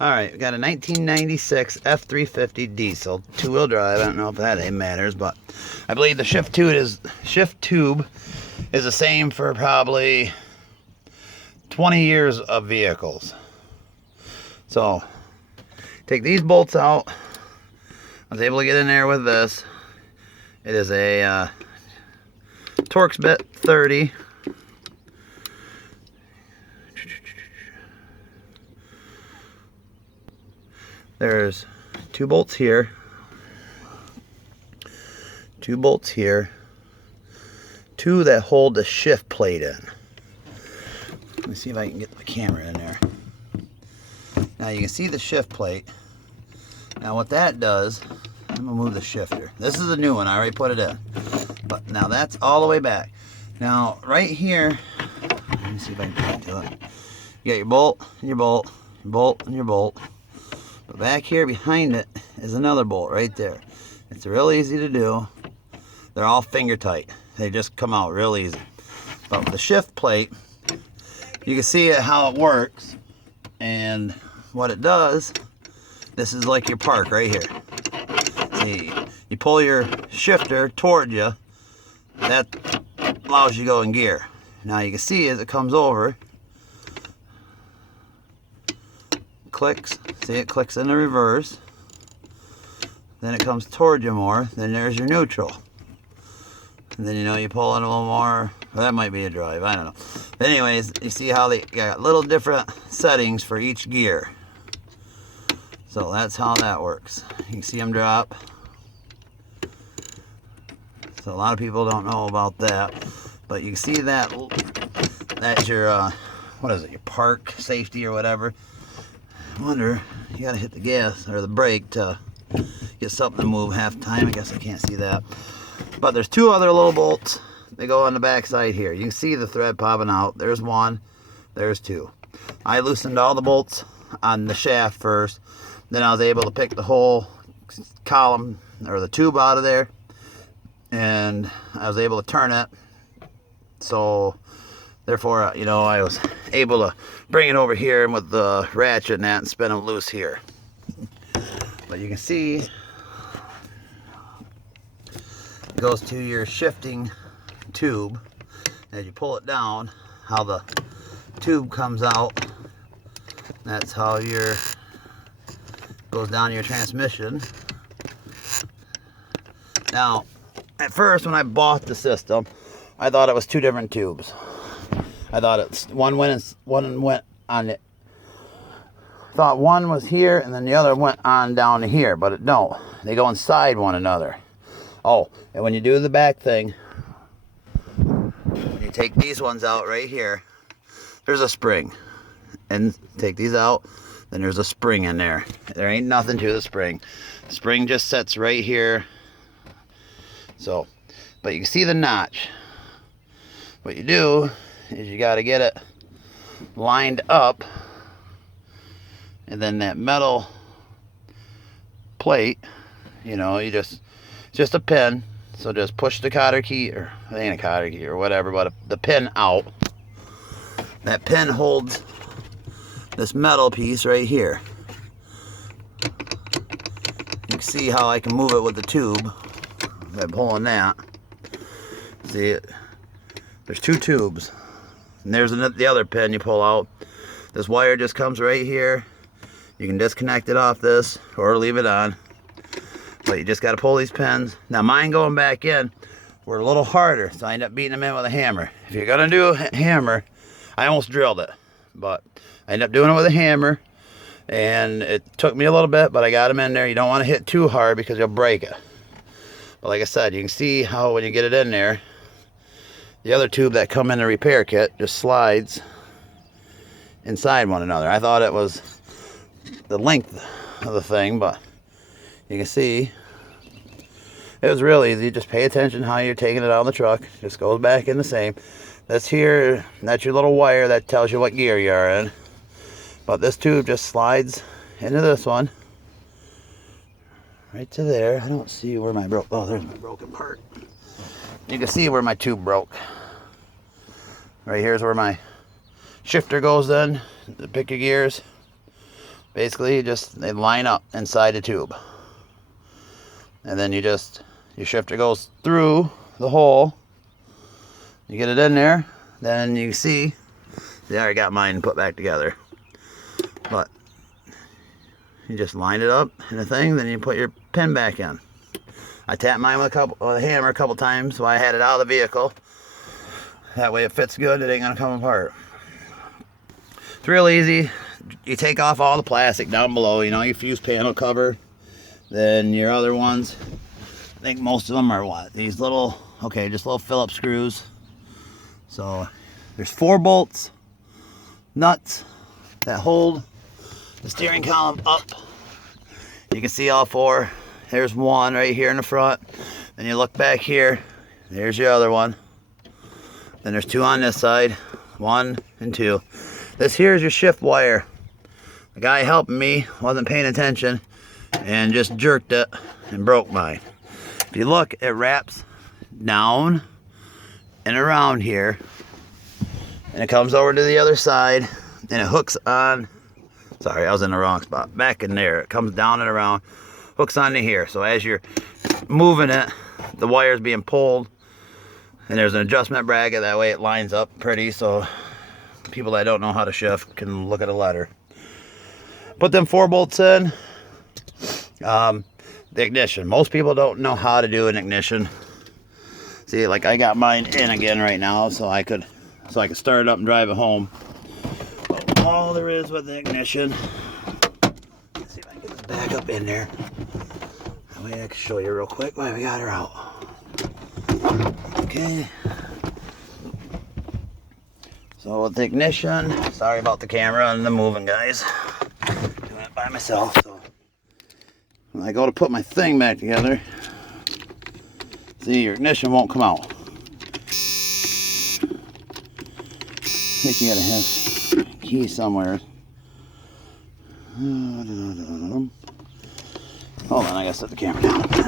Alright, we got a 1996 F350 diesel, two-wheel drive. I don't know if that even matters, but I believe the shift tube is the same for probably 20 years of vehicles. So, take these bolts out. I was able to get in there with this. It is a Torx bit 30. There's two bolts here, two bolts here, two that hold the shift plate in. Let me see if I can get the camera in there. Now you can see the shift plate. Now what that does, I'm gonna move the shifter. This is a new one, I already put it in. But now that's all the way back. Now right here, let me see if I can get to it. You got your bolt and your bolt, your bolt and your bolt. But back here behind it is another bolt right there. It's real easy to do. They're all finger tight. They just come out real easy. But with the shift plate, you can see how it works. And what it does, this is like your park right here. See, you pull your shifter toward you, that allows you to go in gear. Now you can see as it comes over, clicks, see it clicks in the reverse, then it comes toward you more, then there's your neutral, and then you pull in a little more, well, that might be a drive, I don't know. But anyways, you see how they got little different settings for each gear. So that's how that works. You can see them drop. So a lot of people don't know about that, but you can see that that's your what is it, your park safety or whatever. I wonder, you gotta hit the gas or the brake to get something to move half the time. I guess I can't see that. But there's two other little bolts. They go on the back side here. You can see the thread popping out. There's one, there's two. I loosened all the bolts on the shaft first. Then I was able to pick the whole column or the tube out of there. And I was able to turn it. So therefore, I was able to bring it over here and with the ratchet and that and spin them loose here. But you can see it goes to your shifting tube. As you pull it down, how the tube comes out, that's how your goes down your transmission. Now, at first when I bought the system, I thought it was two different tubes. I thought one went on it. Thought one was here and then the other went on down to here, but it don't. They go inside one another. Oh, and when you do the back thing, when you take these ones out right here, there's a spring. And take these out, then there's a spring in there. There ain't nothing to the spring. The spring just sits right here. So, but you can see the notch. What you do is you got to get it lined up, and then that metal plate, it's just a pin. So just push the cotter key, or it ain't a cotter key or whatever, but the pin out. That pin holds this metal piece right here. You can see how I can move it with the tube by pulling that. See it? There's two tubes, and there's the other pin you pull out. This wire just comes right here. You can disconnect it off this or leave it on, but you just got to pull these pins. Now mine going back in were a little harder, so I end up beating them in with a hammer. If you're gonna do a hammer, I almost drilled it, but I ended up doing it with a hammer, and it took me a little bit, but I got them in there. You don't want to hit too hard because you'll break it. But like I said, you can see how when you get it in there, the other tube that come in the repair kit just slides inside one another. I thought it was the length of the thing, but you can see it was real easy. Just pay attention how you're taking it out of the truck. Just goes back in the same. That's here, that's your little wire that tells you what gear you are in. But this tube just slides into this one. Right to there. I don't see where my oh, there's my broken part. You can see where my tube broke. Right here's where my shifter goes in to pick your gears. Basically, they line up inside the tube. And then your shifter goes through the hole. You get it in there, then you see, I already got mine put back together. But you just line it up in the thing, then you put your pin back in. I tapped mine with a hammer a couple times while I had it out of the vehicle. That way it fits good, it ain't gonna come apart. It's real easy. You take off all the plastic down below, you know, your fuse panel cover. Then your other ones, I think most of them are what? These little, just little Phillips screws. So there's 4 bolts, nuts that hold the steering column up. You can see all 4. There's one right here in the front. Then you look back here, there's your other one. Then there's 2 on this side, 1 and 2. This here is your shift wire. The guy helping me wasn't paying attention and just jerked it and broke mine. If you look, it wraps down and around here, and it comes over to the other side, and it hooks on. Sorry, I was in the wrong spot. Back in there, it comes down and around, hooks onto here. So as you're moving it, the wire's being pulled, and there's an adjustment bracket. That way it lines up pretty, so people that don't know how to shift can look at a letter. Put them 4 bolts in. The ignition. Most people don't know how to do an ignition. See, like I got mine in again right now, so I could start it up and drive it home. But all there is with the ignition. Let's see if I can get this back up in there. That way I can show you real quick why we got her out. Okay. So with the ignition, sorry about the camera and the moving, guys. Doing it by myself. So when I go to put my thing back together, see, your ignition won't come out. I think you gotta have a key somewhere. Hold on, I gotta set the camera down a minute.